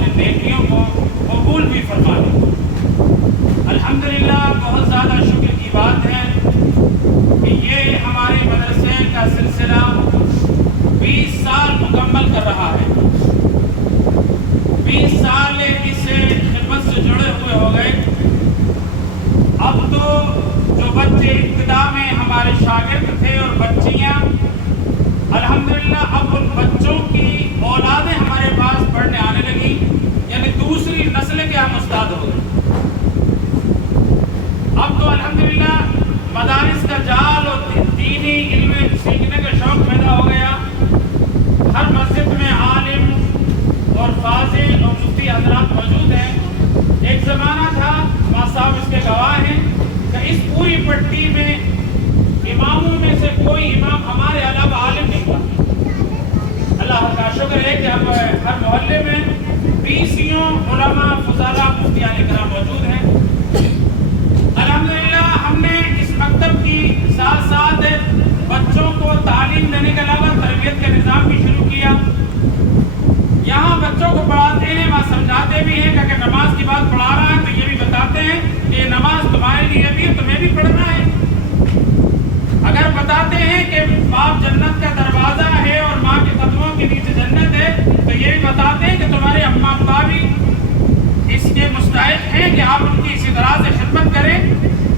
اور ان نیکیوں کو قبول بھی فرما لے۔ الحمدللہ بہت زیادہ شکر کی بات ہے کہ یہ ہمارے مدرسے کا سلسلہ 20 سال مکمل کر رہا ہے۔ 20 سال اس خدمت سے جڑے ہوئے ہو گئے۔ اب تو جو بچے ابتدا میں ہمارے شاگرد تھے اور بچیاں، الحمدللہ اب ان بچوں کی اولادیں ہمارے پاس پڑھنے آنے لگی، یعنی دوسری نسل کے ہم استاد ہو گئے۔ اب تو الحمدللہ مدارس کا جال اور دینی علم سیکھنے کا شوق پیدا ہو گیا۔ ہر مسجد میں عالم اور فاضل اور مفتی حضرات موجود ہیں۔ ایک زمانہ تھا، ماں صاحب اس کے گواہ ہیں، کہ اس پوری پٹی میں اماموں میں سے کوئی امام ہمارے علاوہ عالم نہیں تھا۔ اللہ کا شکر ہے کہ اب ہر محلے میں 20 علماء فضلاء مفتیان کرام موجود ہیں۔ الحمدللہ ہم نے اس مکتب کی ساتھ ساتھ بچوں کو تعلیم دینے کے علاوہ تربیت کا نظام بھی شروع کیا۔ یہاں بچوں کو پڑھاتے ہیں، وہاں سمجھاتے بھی ہیں کہ اگر نماز کی بات پڑھا رہا ہے تو یہ بھی بتاتے ہیں کہ یہ نماز تمہارے لیے بھی ہے، تمہیں بھی پڑھنا ہے۔ اگر بتاتے ہیں کہ باپ جنت کا دروازہ ہے اور ماں کے قدموں کے نیچے جنت ہے، تو یہ بھی بتاتے ہیں کہ تمہارے اماں ابا بھی اس کے مستحق ہیں کہ آپ ان کی اسی طرح سے خدمت کریں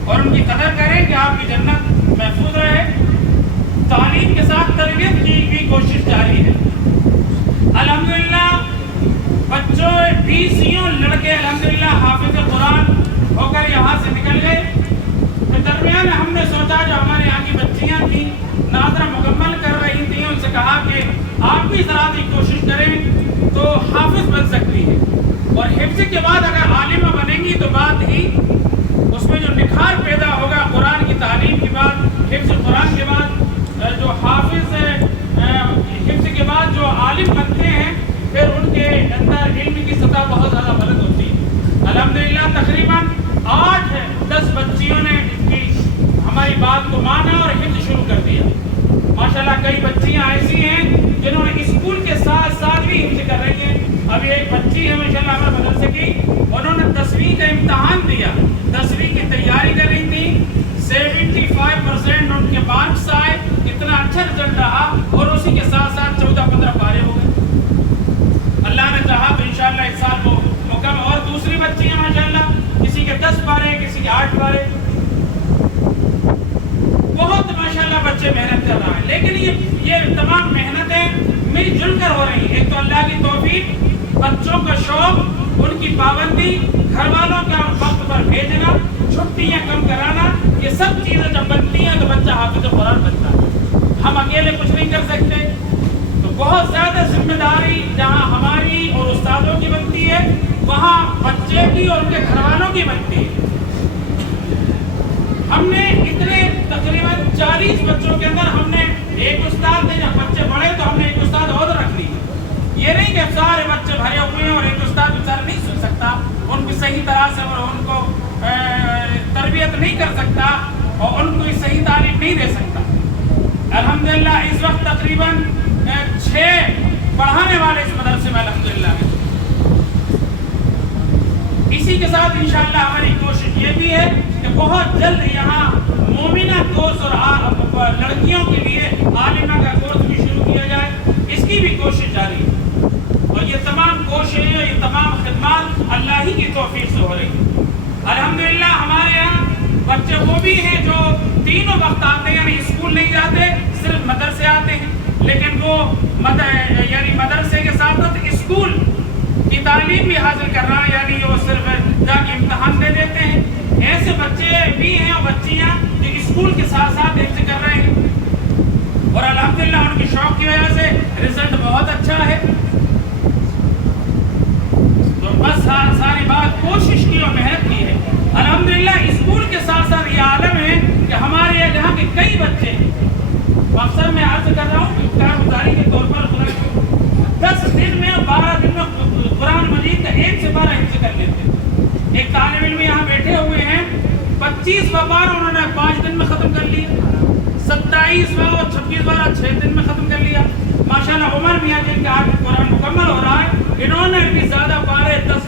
اور ان کی قدر کریں کہ آپ کی جنت محفوظ رہے۔ تعلیم کے ساتھ تربیت کی بھی کوشش جاری ہے۔ الحمدللہ بچوں 20 لڑکے الحمدللہ حافظ قرآن ہو کر یہاں سے نکل گئے۔ تو درمیان ہم نے سوچا جو ہمارے یہاں کی بچیاں تھیں، ناظرہ مکمل کر رہی تھیں، ان سے کہا کہ آپ بھی ذرا سی کوشش کریں تو حافظ بن سکتی ہے، اور حفظ کے بعد اگر عالمہ بنیں گی تو بات ہی اس میں جو نکھار پیدا ہوگا قرآن کی تعلیم کے بعد، حفظ قرآن کے بعد جو حافظ حفظ کے بعد جو عالم بنتے ہیں، پھر ان کے اندر علم کی سطح بہت زیادہ بلند ہوتی ہے۔ الحمدللہ تقریباً 8-10 بچیوں نے اس کی ہماری بات کو مانا اور حفظ شروع کر دیا۔ ماشاءاللہ کئی بچیاں ایسی ہیں جنہوں نے اسکول کے ساتھ ساتھ بھی حفظ کر رہی ہیں۔ ابھی ایک بچی ہے ماشاءاللہ ہمارے مدرسے کی، انہوں نے 10ویں کا امتحان دیا، 10ویں کی تیاری کر رہی تھی، 75% ان کے مارکس آئے، اتنا اچھا رزلٹ رہا، اور اسی کے ساتھ ساتھ 14-15 پارے ہو گئے۔ اللہ نے چاہا تو انشاءاللہ اس سال وہ مکمل، اور دوسری بچی ہیں ماشاءاللہ کسی کے 10 پارے، کسی کے 8 پارے، بہت ماشاءاللہ بچے محنت کر رہے ہیں۔ لیکن یہ تمام محنتیں مل جل کر ہو رہی ہیں۔ ایک تو اللہ کی توفیق، بچوں کا شوق، ان کی پابندی، گھر والوں کا وقت پر بھیجنا، چھٹیاں کم کرانا، یہ سب چیزیں جب بنتی ہیں تو بچہ حافظ قرآن بنتا ہے۔ ہم اکیلے کچھ نہیں کر سکتے، تو بہت زیادہ ذمہ داری جہاں ہماری اور استادوں کی بنتی ہے، وہاں بچے کی اور ان کے گھر والوں کی بنتی ہے۔ ہم نے اتنے تقریباً 40 بچوں کے اندر ہم نے ایک استاد نے، جب بچے بڑھے تو ہم نے ایک استاد اور رکھ لی۔ یہ نہیں کہ سارے بچے بھرے ہوئے ہیں اور ایک استاد بیچارہ نہیں سن سکتا، ان کی صحیح طرح سے اور ان کو تربیت نہیں کر سکتا اور ان کو صحیح تعلیم نہیں دے سکتا۔ الحمدللہ اس وقت تقریباً 6 پڑھانے والے اس مدرسے میں الحمدللہ ہیں۔ اسی کے ساتھ انشاءاللہ ہماری کوشش یہ بھی ہے کہ بہت جلد یہاں مومنہ کورس اور لڑکیوں کے لیے عالمہ کا کورس بھی شروع کیا جائے، اس کی بھی کوشش جاری ہے۔ اور یہ تمام کوششیں، یہ تمام خدمات اللہ ہی کی توفیق سے ہو رہی ہیں۔ الحمدللہ ہمارے یہاں بچے وہ بھی ہیں جو تینوں وقت آتے ہیں، یعنی اسکول نہیں جاتے، صرف مدرسے آتے ہیں، لیکن وہ یعنی مدرسے کے ساتھ ساتھ اسکول کی تعلیم بھی حاصل کر رہا ہے، یعنی وہ صرف جا کے امتحان دے دیتے ہیں۔ ایسے بچے بھی ہیں اور بچیاں جو اسکول کے ساتھ ساتھ حفظ کر رہے ہیں، اور الحمدللہ ان کی شوق کی وجہ سے رزلٹ بہت اچھا ہے۔ تو بس ساری بات کوشش کی اور محنت کی ہے۔ الحمدللہ اسکول کے ساتھ ساتھ یہ عالم ہے کہ ہمارے یہاں کے کئی بچے ہیں، اکثر میں عرض کر رہا ہوں کہ کارگزاری کے طور پر 10 دن میں اور 12 دن میں قرآن مجید کا 1 سے 12 حفظ کر لیتے ہیں۔ ایک طالب علم یہاں بیٹھے ہوئے ہیں، 25 بار انہوں نے 5 دن میں ختم کر لیا، 27 اور 26 بار 6 دن میں ختم کر لیا۔ ماشاءاللہ عمر میاں جن کا آج قرآن مکمل ہو رہا ہے، انہوں نے بھی زیادہ